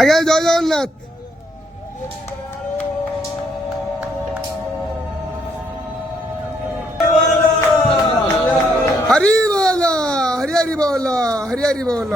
আগে জয় জগন্নাথ। হরি বল, হরি হরি বল, হরি হরি বল।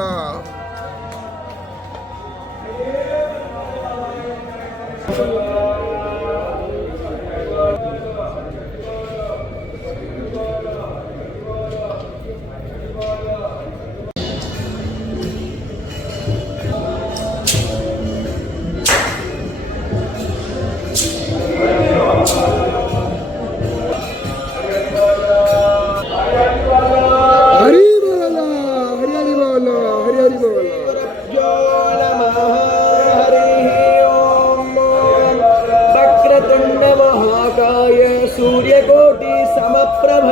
सूर्यकोटि समप्रभ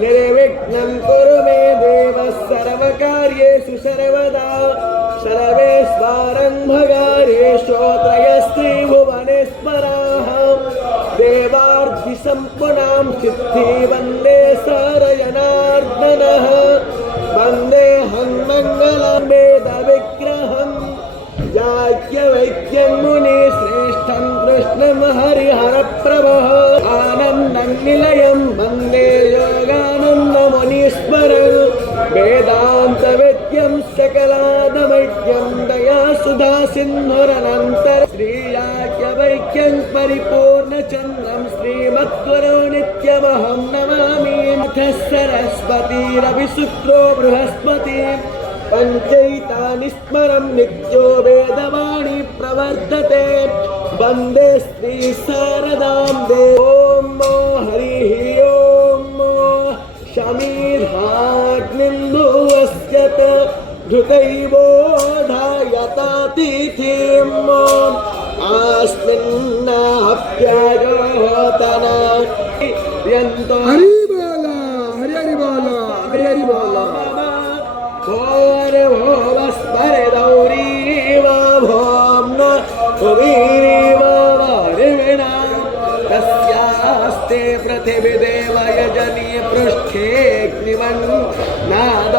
निर्विघ्नं कुरु मे देव सर्वकार्येषु सर्वदा सर्वेश्वरं भगारेषु त्रयस्त्रिभुवनेश्वराः देवार्धिसम्पन्नां सिद्धि वन्दे सरजनार्दनः वन्देऽहं मङ्गलं वेदविग्रहं याज्ञवल्क्यं मुनिश्रेष्ठं कृष्णं हरिहरप्रभः आनन्दं निलयं वन्दे योगानन्दमुनीश्वरं वेदान्तवेद्यं सकलादमैक्यं दयासुधा सिन्धुरनन्तर श्रीयाज्ञवल्क्यं परिपूर्णचन्द्रं श्रीमद्गुरो नित्यमहं नमामि अथ सरस्वतीरविशुक्रो बृहस्पतिः पञ्चैतानि स्मरं नित्यो वेदवाणी प्रवर्तते वन्दे श्री शारदां देवो हरिः ॐ शमीर्हाग्निन्दुवस्यत धृतैवोधायतातिथिम् आस्मिन्नाप्यायोतना हरि बोल, हरि हरि बोल, हरि हरि बोल। तस्यास्ते पृथिवी देवयजनीय पृष्ठे नाद